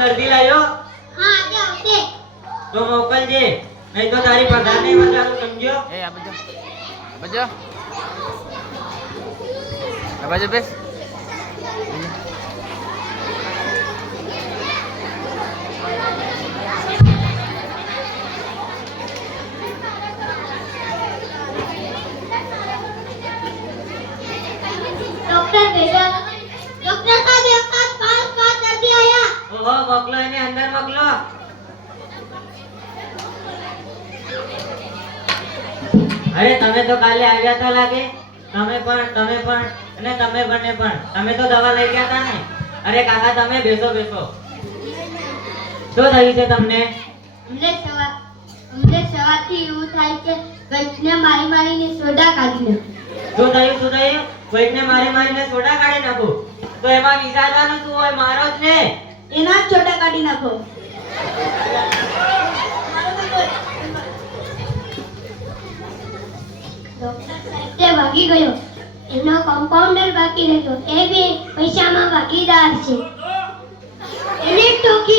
દર્દી લાયો? હા આજે આવશે. તો મોકલજે, નહીં તો તારી પગાર નહીં વધારું, સમજ્યો? એ આ બજો આ બાજુ બેસ. ડોક્ટર ભેગા ડોક્ટર સાહેબ એક સાથ પાંચ દર્દી આયા. ઓહો, મોકલો એને અંદર મોકલો. અરે તમે તો કાલે આવ્યા તો લાગે. તમે પણ અને તમે બંને પણ. તમે તો દવા લઈ ગયા હતા ને. અરે કાકા તમે બેસો બેસો. શું થયું છે તમને? અમને સવારથી એવું થાય કે વૈદ્યને મારીને સોડા કાઢી નાખો. શું થયું? કોઈકને મારીને સોડા કાઢી નાખો. તો એમાં વિચારવાનું શું હોય? મારો જ ને. એના જ સોડા કાઢી નાખો. તે ભાગી ગયો. એનો કમ્પાઉન્ડર બાકી રહેતો. એ બી પૈસામાં ભાગીદાર છે. એને ટોકી